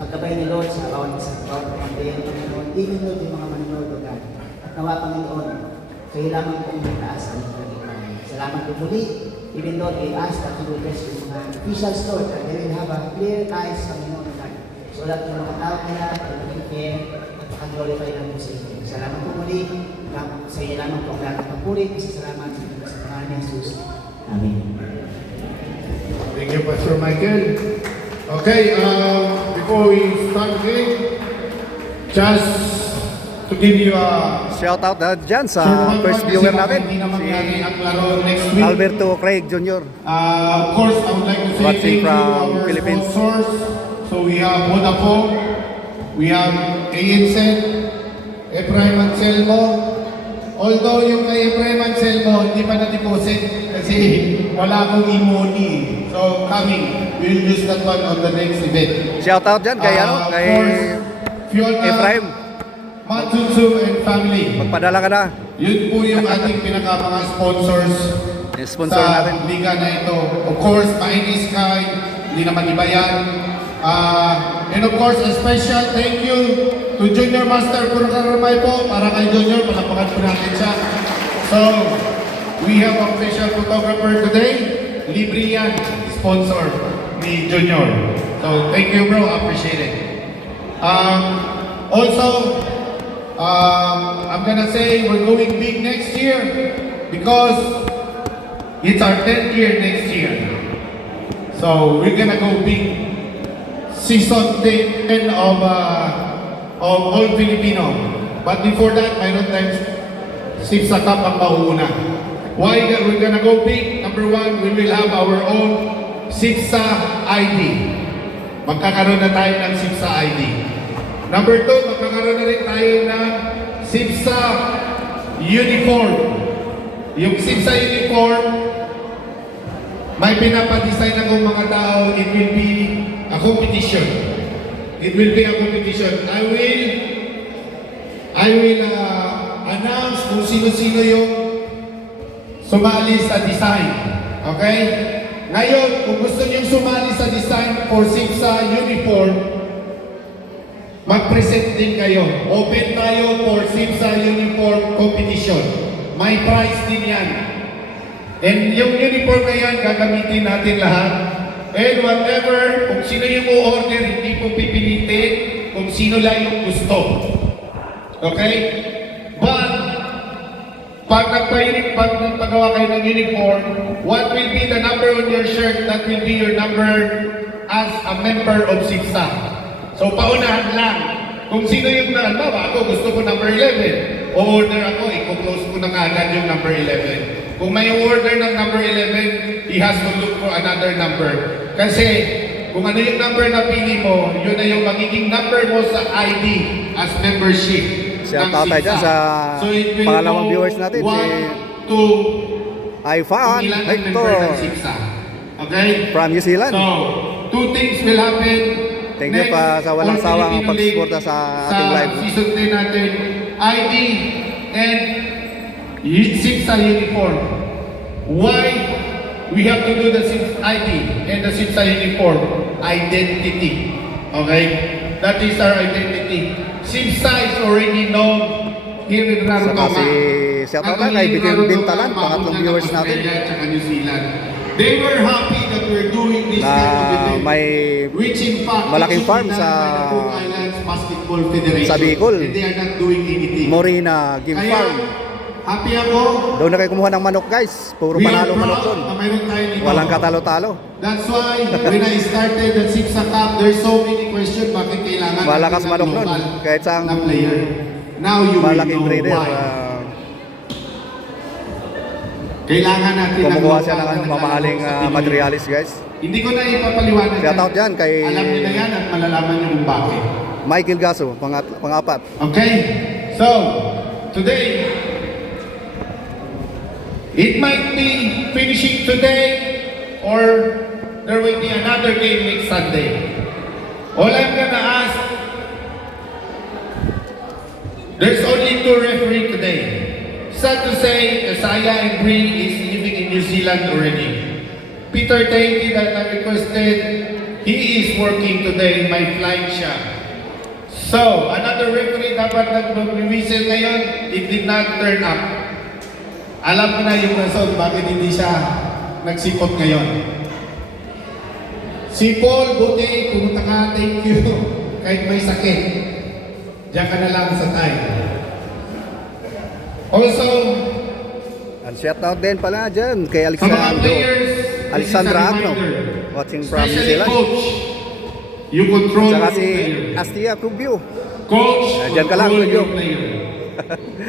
pagkabay ni Lord sa bawat pamilya ng Panginoon, even Lord yung mga manonood, O God. At nawa, Panginoon, kayo lamang po umitaas sa inyong pagkakaan. Salamat po muli. Even Lord, I ask that you will bless yung mga officials, Lord, that they will have a clear eyes, Panginoon, O God. So lahat yung mga tao nila, ay mag-care at makaglorify lang po sa inyo. Salamat po muli. Sa iyo lamang po ang lahat ng papuri. Salamat sa pangalan ni Jesus. Amen. Thank you, Pastor Michael. Okay, before we start again, just to give you a Shout out dyan sa short first report viewer kasi natin, hindi na si mangyari ang laro next week. Alberto Craig Jr. Of course, I would like to say Watching thank you to from our Philippines. sponsors. So we have Vodafone, we have ANZ, Efraim Anselmo. Although yung kay Efraim Anselmo, hindi pa na-deposit kasi wala akong imoni. So coming, we'll use that one on the next event. Shout out dyan kay, Of kay course, Fiona, Efraim. Matsuntsu and family. Magpadala ka na. Yun po yung ating mga sponsors Yung sponsor sa natin. liga na ito. Of course, Mighty Sky, hindi naman iba yan. And of course, a special thank you to Junior Master Purkaramay po. Para kay Junior, palapakan po natin siya. So, we have a special photographer today. Libre yan, sponsor ni Junior. So, thank you bro, appreciate it. Also, I'm gonna say we're going big next year because it's our 10th year next year. So we're gonna go big. Season 10 of All Filipino. But before that, mayroon tayong Sipsa Cup ang mauna. Why we're gonna go big? Number one, we will have our own Sipsa ID. Magkakaroon na tayo ng Sipsa ID. Number two, magkakaroon na rin tayo ng Sipsa uniform. Yung Sipsa uniform, may pinapadesign akong mga tao, it will be a competition. It will be a competition. I will announce kung sino-sino yung sumali sa design. Okay? Ngayon, kung gusto niyong sumali sa design for Sipsa uniform, mag-present din kayo. Open tayo for Sipsa uniform competition. May prize din yan. And yung uniform na yan, gagamitin natin lahat. And whatever, kung sino yung order, hindi po pipilitin kung sino lang yung gusto. Okay? But, pag nagpagawa kayo ng uniform, what will be the number on your shirt, that will be your number as a member of Sipsa. So, paunahan lang. Kung sino yung ako gusto ko number 11. O-order ako, i-close ko na agad yung number 11. Kung may order ng number 11, he has to look for another number. Kasi, kung ano yung number na pili mo, yun na yung magiging number mo sa ID as membership. Shout out tayo dyan sa pangalawang viewers natin, si Ifan Hector Okay? from New Zealand. So, two things will happen. Thank you pa sa walang sawang pagsuporta sa ating live. Season 10 natin, ID and Sipsa uniform. Why we have to do the Sipsa ID and the Sipsa uniform? Identity. Okay? That is our identity. Sipsa is already known here in Rarotonga. Saka si shout out kay Bitin Bintalan, pangatlong viewers natin. New Zealand. They were happy that we're doing this kind of event. May Which in fact, malaking farm sa Cook Islands Basketball Federation. sa Bicol. And they are not doing anything. Morina Game Kaya, Farm. happy ako. Doon na kayo kumuha ng manok guys. Puro We are panalo manok proud doon. na mayroon tayo dito. Walang katalo-talo. That's why when I started the Sipsa Cup, there's so many questions bakit kailangan Malakas natin ng manok nun. local Kahit sang na player. Now you will malaking know breeder. why. Kailangan natin Kumukuha ng siya local ng na mamahaling naglalaro sa materialis guys. Hindi ko na ipapaliwanag. Shout out dyan kay Alam niyo na yan at malalaman niyo kung bakit. Michael Gaso, pangapat. Okay? So, today, it might be finishing today or there will be another game next Sunday. All I'm gonna ask, there's only 2 referees today. Sad to say, Isaiah and Bree is living in New Zealand already. Peter Tahiti that I requested, he he is working today, may flight siya. So, another referee dapat nag-whistle ngayon, it did not turn up. Alam ko na yung rason bakit hindi siya nagsipot ngayon. Si Paul, buti, pumunta ka, thank you. Kahit may sakit, diyan ka na lang sa time. Also, And shout out din pala dyan kay sa mga players, Alexandra this is a Agno, reminder. watching from New Especially Zealand. coach, you control Saka your si player. Astia Cubio. Coach, Diyan ka lang, control Julio. your player.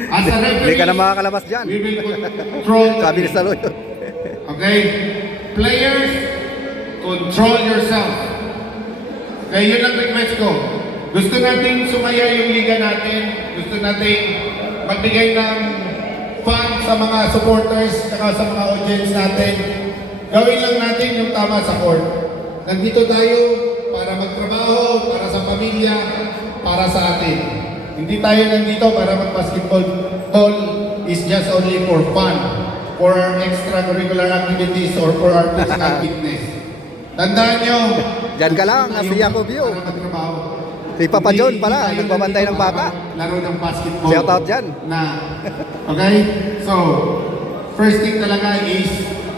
As a referee, Hindi ka na makakalabas dyan. we will control the Sabi ni game. Saloy. Okay? Players, control yourself. Kaya yun ang request ko. Gusto natin sumaya yung liga natin. Gusto natin magbigay ng fun sa mga supporters at sa mga audience natin. Gawin lang natin yung tama sa court. Nandito tayo para magtrabaho, para sa pamilya, para sa atin. Hindi tayo nandito para mag-basketball. Ball is just only for fun, for our extracurricular activities or for our physical fitness. Tandaan nyo, Diyan ka lang, Astia Cubio. para magtrabaho. Si Papa John Hindi pala, tayo nagbabantay ng nandito bata. para Laro ng basketball. Shout out dyan. Okay? So, first thing talaga is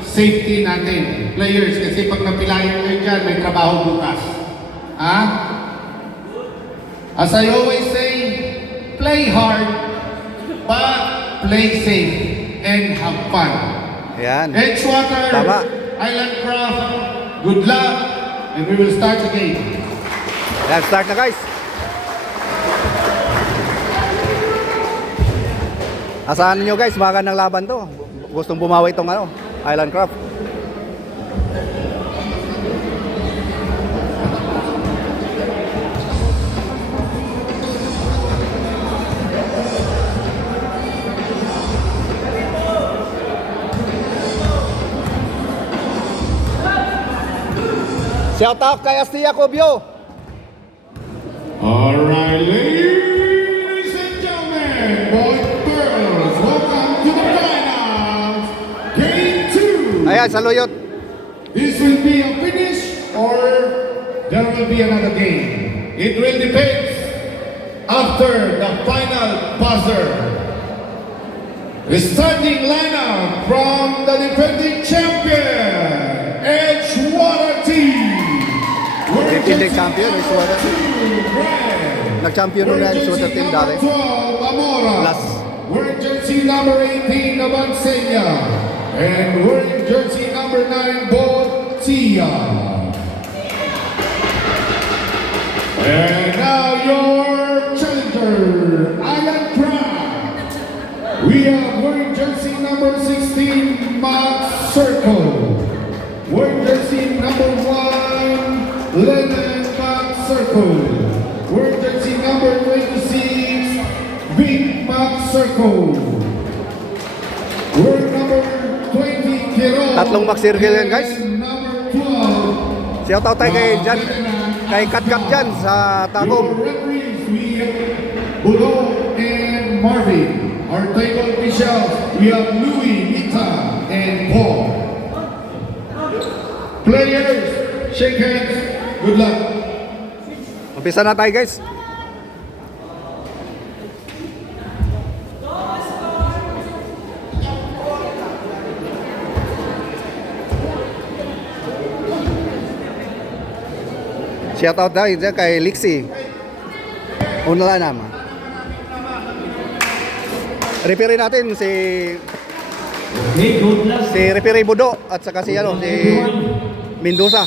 safety natin. Players, kasi pag napilayan kayo dyan, may trabaho bukas. Ha? As I always say, play hard, but play safe and have fun. Ayan. Edgewater, Tama. Island Craft, good luck, and we will start the game. Ayan, start na guys. Asahan nyo guys, magandang laban to. Gustong bumawi itong Island Craft. Shout out kay Astia Cubio. All right, ladies and gentlemen, boys and girls, welcome to the finals, game 2. Ayan, saluyot. This will be a finish or there will be another game. It will depend after the final buzzer. The starting lineup from the defending champion, Edgewater team. Defending champion, Edgewater. Nag-champion na Edgewater team dati. Last. Wearing jersey number 18, Nabansenya. And wearing jersey number 9, Botia. And now your challenger, Island Craft. We are wearing jersey number 16, Max Circle. Wearing jersey number 1, Lennon Max Circle. Wearing jersey number 26, Big Max Circle. Wearing number 20, Kiro. Tatlong Max Circle yan, guys. And number 12, Shout out tayo kay Kat dyan sa Tagum. Your referees, we have Bulo and Marvin. Our table officials, we have Louis, Nita, and Paul. Players, shake hands. Good luck. Umpisa na tayo guys. Shout out tayo dyan kay Lixie. Una lang naman. Referee natin si referee Budo at saka si si Mendoza.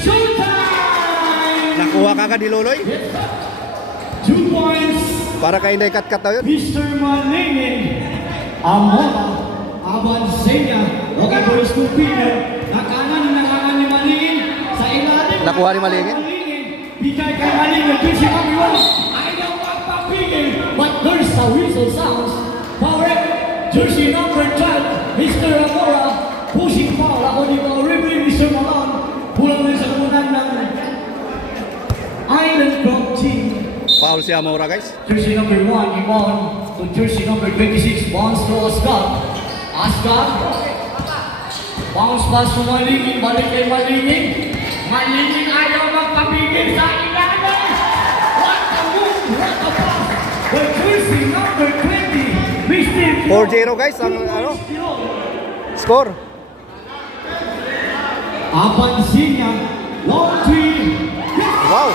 Showtime! Nakuha ka ni Loloy 2 points, para kay Inday Kat na yun. Mr. Malingin, Amora, Abansenya, Rogadores Cupino, nakanan ni Malingin, sa ilalim. Nakuha ni Malingin. Bigay kay Malingin, Pinsi Kamiwa, ayaw magpapigil, but there's a whistle sounds. Power, jersey number 12, Mr. Amora, pushing foul, ako di ba, referee Mr. Malone, pulang rin sa kunan ng Island Club team. Foul si Amora guys. Jersey number 1, Imon, to jersey number 26, bounce to Ascot. Ascot, Bounce pass to Malingin, balik kay Malingin. Malingin ayaw magpapigil sa ilalim. What a move, what a pass. The jersey number 20, Mr. 4-0 guys ang ano, score. Apansin niya, long three. Wow.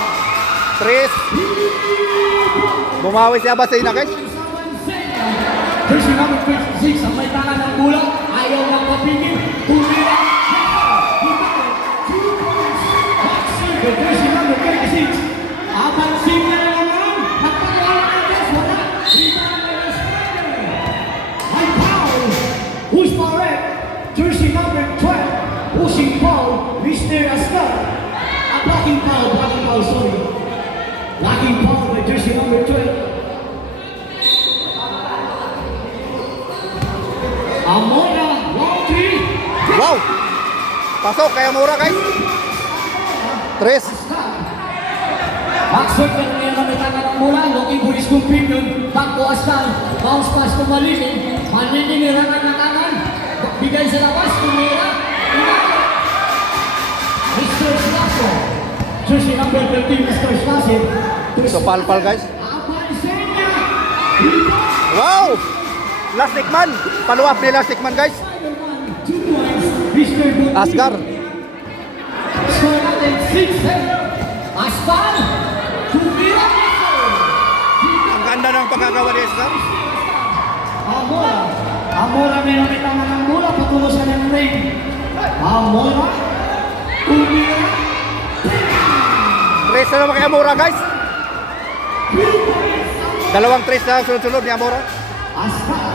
3. Bumawi si Abasina guys. Jersey number 26, ang may tangan ng bola. Ayaw magpapigil. Tumira. 2 points. Boxing, the jersey number 26. Apansin niya na naman. Nagpakawala ng gas. Wala. Rebound by the Spider. May foul. Who's correct? Jersey number 12. Pushing foul, Mr. Ascar. Blocking foul, sorry. Blocking foul by jersey number 12. Amora, long three. Wow. Pasok kay Amora guys. 3. Backside ka na yan ang tangan ng mula. Looking for his companion. Back to Ascar. Bounce pass to Malingin. Malingin nirangan ng tangan. Bigay sa labas, tumira. Mr. Slasso. Jersey number 13, Mr. Slasso. So palpal guys. Apansin niya. Wow. Lastic man. Paluap ni Lastic man guys. 2 points, Mr. Bonilla. Asgar. Score natin 6-7. Ascar. Tumira. Ang ganda ng pagkagawa ni Asgar. Amora. Amora meron may tangan ng bola. Patulos ka ng ring. Amora. Tumira. 3 na naman kay Amora guys. 2 na sunod-sunod ni Amora. Ascar.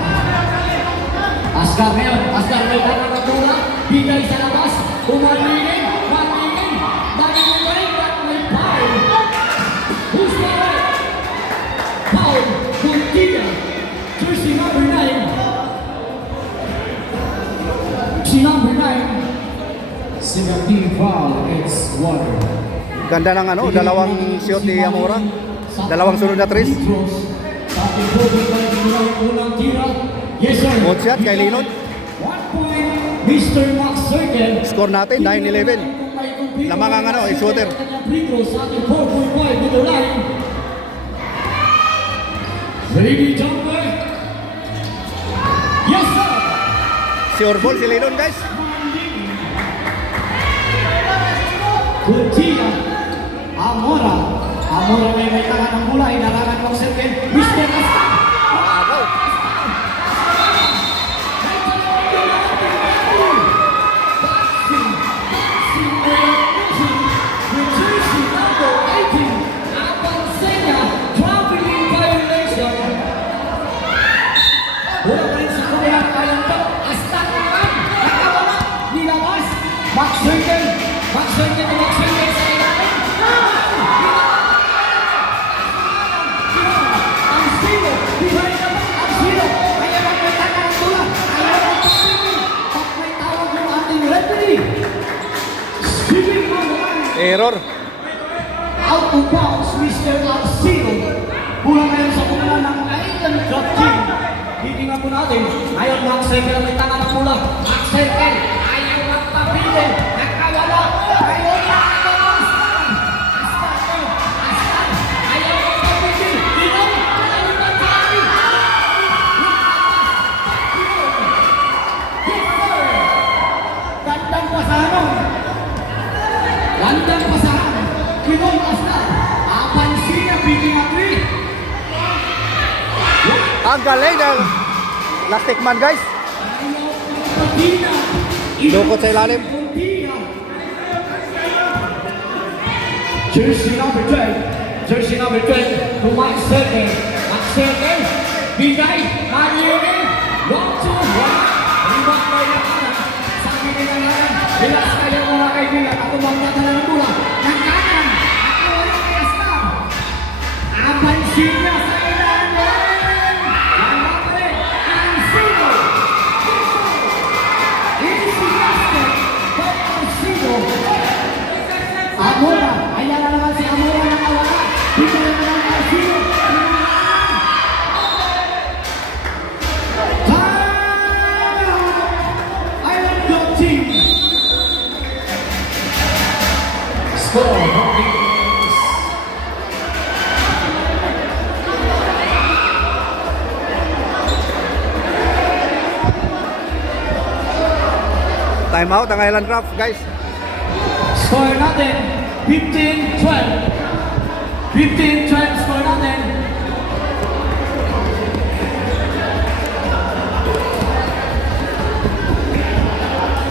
Ascar ngayon. Ascar may tangan ng bola. Bigay sa labas. Umalingin. Malingin. Malingin pa rin. May foul. Who's correct? Foul. Montilla. Jersey number 9. Jersey number 9. Sinabing foul against Water. Ganda ng ano, dalawang shot ni Amora. Dalawang sunod na 3. Yes, sir. Good shot kay Linod. 1 point, Mr. Max Circle. Score natin 9-11. Lamang ang ano, shooter. Ready, jumper. Yes, sir. Sure ball si Linod guys. Kutia. Amora. Amora may tangan ng bola. Inarangan ng circle. Mr. Ascar. Agaw. Error. Out of bounds, Mr. Alcino. Bola ngayon sa bola ng Island Club Team. Hihingan po natin. Ngayon, Max Circle ang may tangan ng bola. Max Circle, ayaw magpapilin. Nakawala. Ngayon, Ascar. Ayaw magpapilin. Ayaw magpapilin. Yes, sir. Gandang pasahan. Gandang pasahan. Pinoy Ascar. Apansin niya, picking up 3. Ang galing ng Lastic man guys. Lukot sa ilalim. Jersey number 12. Jersey number 12. To Max Circle. Max Circle. Bigay. Mariunin. 1-2. Rebound by the kanan. Sabi nila naman. Relax kayo mga kaibigan. Ako magdadala ng bola. Ng kanan. Ako wala kay Ascar. Apansin niya sa ilalim. Wala pa rin. Alcino. Easy basket. By Alcino. Amora. Ayan na naman si Amora na kawala. Dito na naman Alcino. Time! Island Club Team. Score, Hawkins. Time out ang Island Craft, guys. Score natin, 15-12. 15-12 score natin.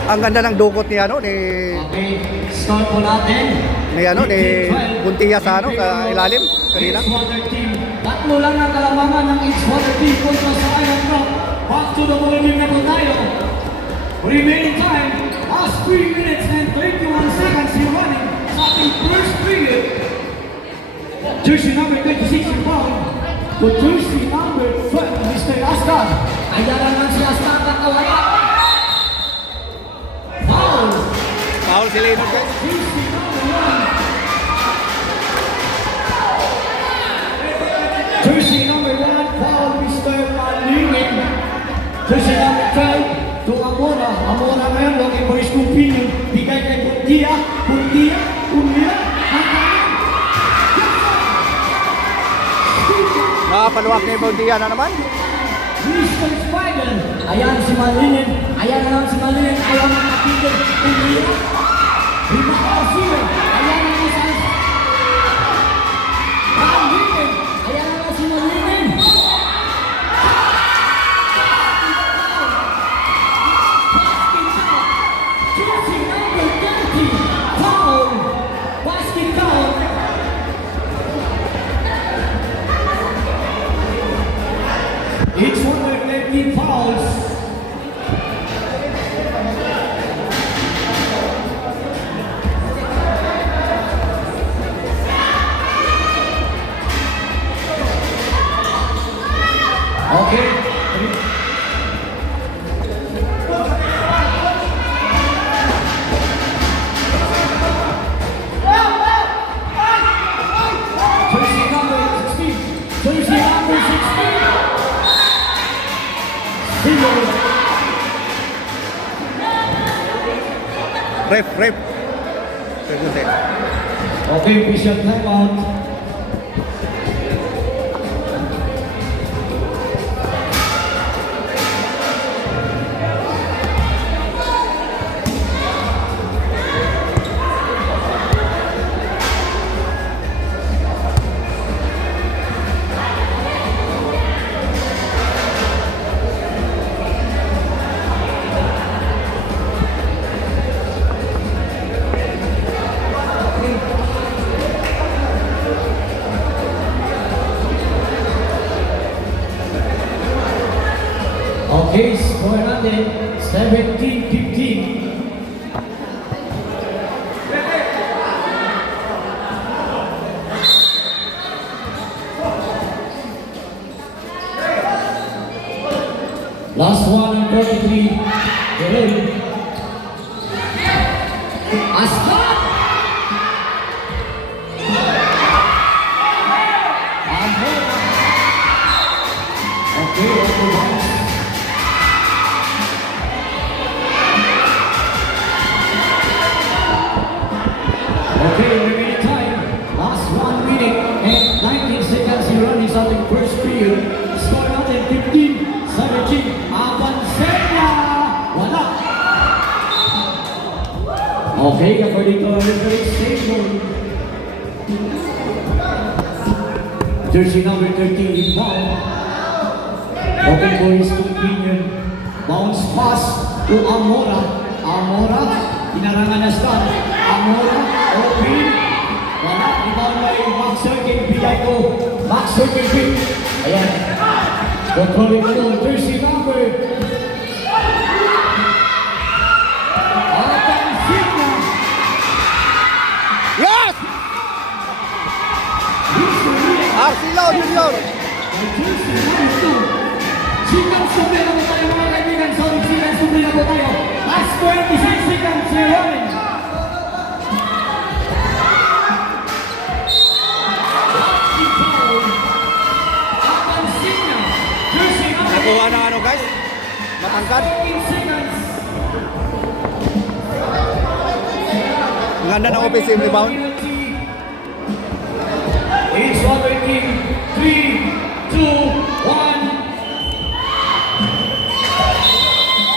Ang ganda ng dukot ni ano ni Okay, score po natin. ni Buntiya sa ano sa ilalim kanina. Edgewater team. Tatlo lang ang kalamangan ng Edgewater team kontra sa Island Craft. Back to the ball game na po tayo. Remaining time, last 3 minutes and 31 seconds remaining sa ating first period. Jersey number 26 inbound to jersey number 12, Mr. Astar. Ayan naman si Astar kakawala. Foul! Foul si Leonard, guys. Jersey number 1. Jersey number 1, foul Mr. Malingin. Jersey number 12 to Amora. Amora ngayon, looking for his opinion. Bigay kay Buntia. Buntia. Nakapaluwak ni Buntiya na naman. Mr. Spider. Ayan si Malingin. Ayan na lang si Malingin. Ayaw na kapigil. Buntia. Lima Osir. Ayan na lang si Malingin. Ayan na lang si Malingin. Jersey number 30, foul, basket count. Each one with 15 fouls. Okay. Jersey number 16. Jersey number 16. Zero. Ref. Segundo. Okay, official timeout. Okay, score natin 17-15. Last one on 43. Galing. Ascot! Okay, okay, remaining time. Last 1 minute and 19 seconds remaining sa ating first period. Score natin 15-17. Abansenya! Wala. Okay, according to our referee station. Jersey number 13 inbound. Open for his opinion. Bounce pass to Amora. Amora, inarangan na start. Amora, open. Wala, rebound by Max Circle. Bigay ko, Max Circle pick. Ayan. Controlling ko, jersey number. Abansenya. Yes! Arcilo Junior. Jersey number 2. Sikan sumli na po tayo mga kaibigan. Sorry, sikan sumli na po tayo. Last 26 seconds remaining. Abansenya. Jersey number Nakuha ng ano, guys? Matangkad. 14 seconds. Ang ganda ng offensive rebound. It's Robert King. 3, 2, 1.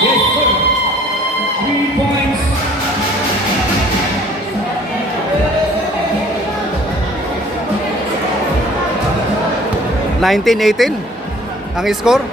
Yes, sir. 3 points. 19-18 ang score.